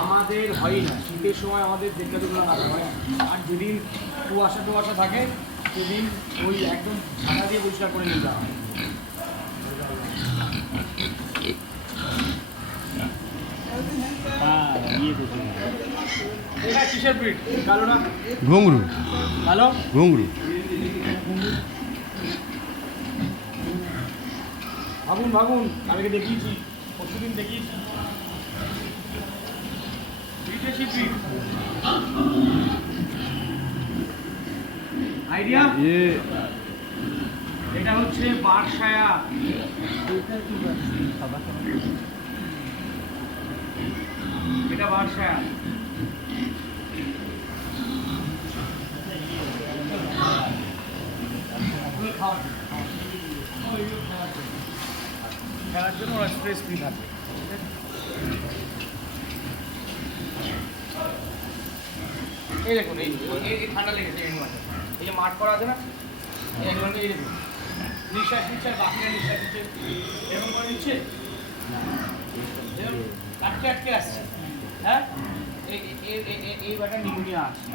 আমাদের হয় না, শীতের সময় আমাদের যেগুলো না হয়, আর যেদিন কুয়াশা থাকে সেদিন ওই একদম ঢাকা দিয়ে পরিষ্কার করে নিতে হয়। এটা কিসের ব্রিড? কালো না? ঘুঙরু। কালো ঘুঙরু। ভাগুন কালকে দেখিয়েছি, পরশুদিন দেখিয়েছি। বিদেশি ব্রিড আইডিয়া। এটা হচ্ছে বার্সায়া। এটা বার্সায়া। খেলার জন্য ওরা স্ট্রেস ফ্রি থাকবে। এই দেখুন, এই ঠান্ডা লেগেছে এই মাঠে, এই যে মাঠ করা আছে না, এই দেখুন, এই দেখুন নিঃশ্বাস নিচ্ছে, বাকিরা নিঃশ্বাস নিচ্ছে, এরকম করে নিচ্ছে, আটকে আটকে আসছে। হ্যাঁ, এই বাটা নিউমোনিয়া আসছে।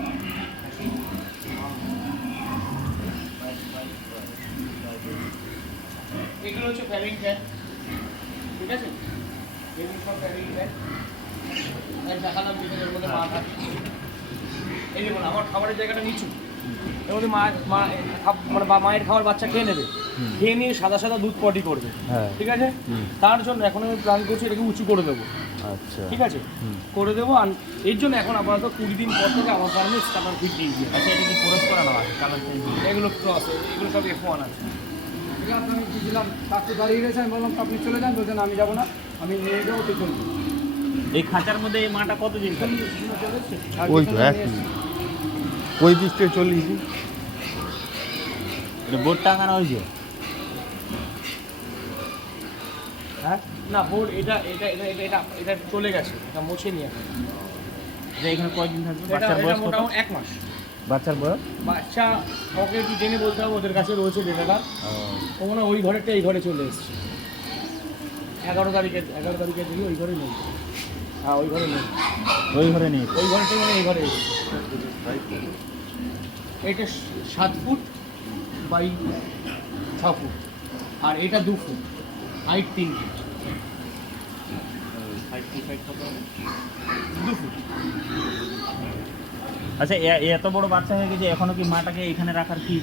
এগুলো হচ্ছে ফ্যামিং ফ্যান, ঠিক আছে? এগুলো সব ফ্যামিং ফ্যান। দেখালাম যেখানে এর মধ্যে মা থাকে। এই দেখুন আমার খাবারের জায়গাটা নিচু, এর মধ্যে মানে মায়ের খাবার বাচ্চা খেয়ে নেবে, খেয়ে নিয়ে সাদা সাদা দুধ পটি করবে, ঠিক আছে? তার জন্য এখন আমি প্ল্যান করছি এটাকে উঁচু করে দেবো। আচ্ছা, ঠিক আছে, করে দেবো। আর এর জন্য এখন আপাতত 20 দিন পর থেকে আমার কারণে স্টার্টার ফিট দিয়ে দিয়ে। আচ্ছা, এটা কি খরচ করা না আছে? কালার চেঞ্জ, এগুলো ক্রস, এগুলো সব F1 আছে। ঠিক আছে, আমি বুঝলাম কাছে দাঁড়িয়ে রয়েছে, আমি বললাম আপনি চলে যান, বলছেন আমি যাবো না, আমি নিয়ে যাবো তো চলবো। এই খাঁচার মধ্যে এই মাটা কতদিন থাকবে? ওই তো এক 35 থেকে 40 দিন। এটা বোর্ড টাঙানো হয়েছে? হ্যাঁ, না বোর্ড এটা এটা এটা এটা এটা চলে গেছে, এটা মুছে নিয়ে। এটা এখানে কয়দিন থাকবে? এটা বাচ্চার বয়স কত? মোটামুটি 1 মাস। বাচ্চার বয়স? বাচ্চা ওকে একটু জেনে বলতে হবে, ওদের কাছে রয়েছে ডেটাটা। ও মনে হয় ওই ঘরেরটা এই ঘরে চলে এসেছে। 11 তারিখে দেখি ওই ঘরে নেই। হ্যাঁ, ওই ঘরে নেই, ওই ঘরে নেই। ওই ঘরটা মানে এই ঘরে এসেছে। এটা 7 ফুট বাই 6 ফুট, আর এটা 2 ফুট, হাইট 3 ফুট। 2 ফুট। আচ্ছা, এত বড় বাচ্চা হয়ে গেছে, এখনো কি মাটাকে এখানে রাখার কি